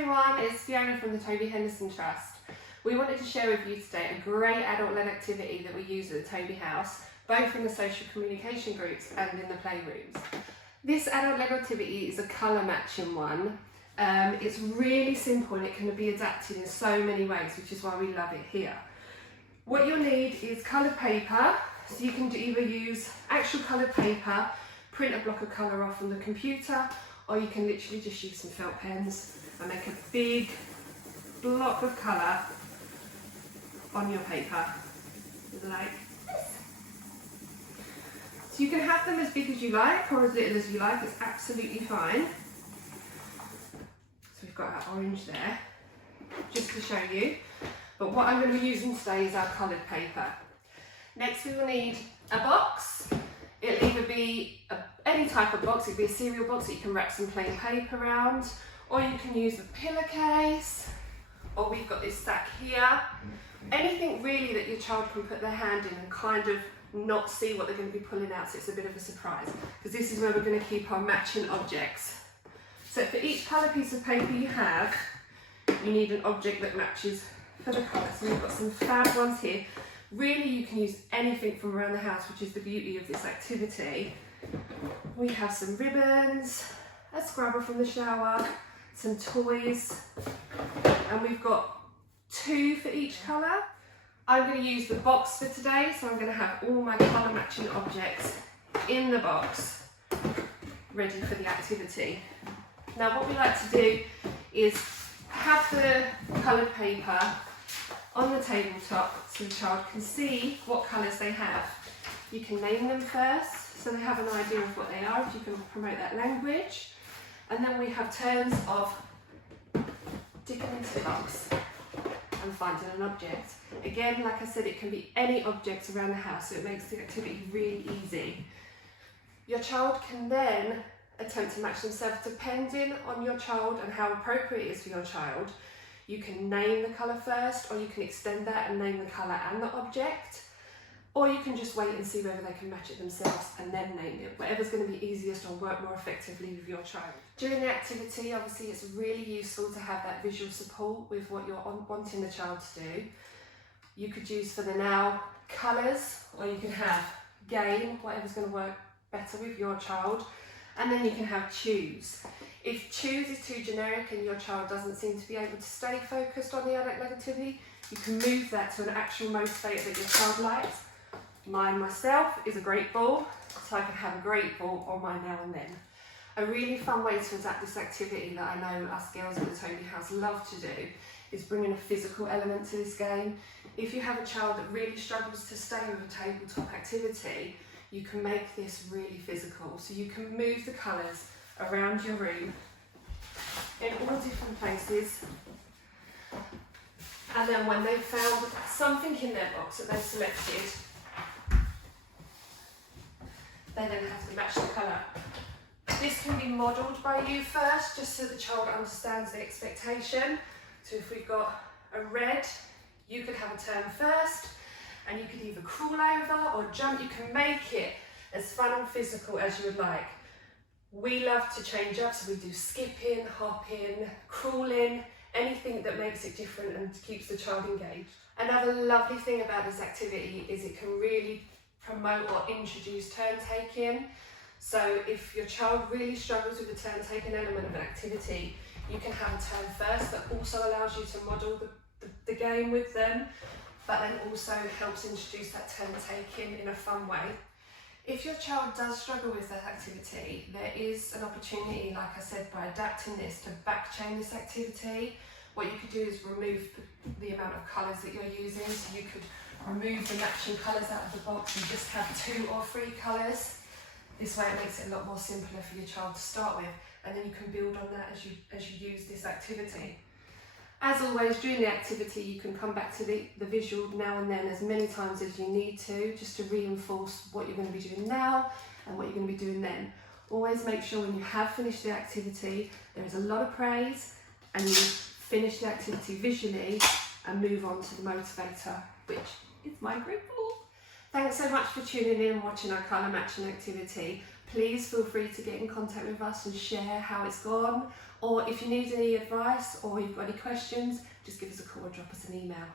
everyone, it's Fiona from the Toby Henderson Trust. We wanted to share with you today a great adult-led activity that we use at the Toby House, both in the social communication groups and in the playrooms. This adult-led activity is a colour matching one. It's really simple and it can be adapted in so many ways, which is why we love it here. What you'll need is coloured paper, so you can either use actual coloured paper, print a block of colour off on the computer, or you can literally just use some felt pens and make a big block of colour on your paper, like this. So you can have them as big as you like or as little as you like, it's absolutely fine. So we've got our orange there, just to show you. But what I'm going to be using today is our coloured paper. Next we will need a box. It'll either be any type of box, it could be a cereal box that you can wrap some plain paper around, or you can use a pillowcase, or we've got this sack here. Anything really that your child can put their hand in and kind of not see what they're going to be pulling out, so it's a bit of a surprise, because this is where we're going to keep our matching objects. So for each colour piece of paper you have, you need an object that matches for the colour. So we've got some fab ones here. Really, you can use anything from around the house, which is the beauty of this activity. We have some ribbons, a scrubber from the shower, some toys, and we've got 2 for each colour. I'm going to use the box for today, so I'm going to have all my colour matching objects in the box, ready for the activity. Now what we like to do is have the coloured paper on the tabletop so the child can see what colours they have. You can name them first so they have an idea of what they are, if you can promote that language. And then we have turns of dipping into the box and finding an object. Again, like I said, it can be any object around the house, so it makes the activity really easy. Your child can then attempt to match themselves depending on your child and how appropriate it is for your child. You can name the colour first, or you can extend that and name the colour and the object, or you can just wait and see whether they can match it themselves and then name it. Whatever's going to be easiest or work more effectively with your child. During the activity, obviously it's really useful to have that visual support with what you're wanting the child to do. You could use for the now colours, or you can have game, whatever's going to work better with your child. And then you can have choose. If choose is too generic and your child doesn't seem to be able to stay focused on the adult activity, you can move that to an actual motivator that your child likes. Mine myself is a great ball, so I can have a great ball on my now and then. A really fun way to adapt this activity that I know us girls at the Toby House love to do is bringing a physical element to this game. If you have a child that really struggles to stay with a tabletop activity, you can make this really physical. So you can move the colours around your room in all different places, and then when they've found something in their box that they've selected, they then have to match the colour. This can be modelled by you first, just so the child understands the expectation. So if we've got a red, you could have a turn first, and you could either crawl over or jump. You can make it as fun and physical as you would like. We love to change up, so we do skipping, hopping, crawling, anything that makes it different and keeps the child engaged. Another lovely thing about this activity is it can really promote or introduce turn taking. So if your child really struggles with the turn taking element of an activity, you can have a turn first that also allows you to model the game with them, but then also helps introduce that turn taking in a fun way. If your child does struggle with that activity, there is an opportunity, like I said, by adapting this to back chain this activity. What you could do is remove the amount of colours that you're using. So you could remove the matching colours out of the box and just have 2 or 3 colours. This way it makes it a lot more simpler for your child to start with, and then you can build on that as you use this activity. As always, during the activity, you can come back to the visual now and then as many times as you need to, just to reinforce what you're going to be doing now and what you're going to be doing then. Always make sure when you have finished the activity, there is a lot of praise, and you finish the activity visually and move on to the motivator, which is my great ball. Thanks so much for tuning in and watching our colour matching activity. Please feel free to get in contact with us and share how it's gone, Or if you need any advice or you've got any questions, just give us a call or drop us an email.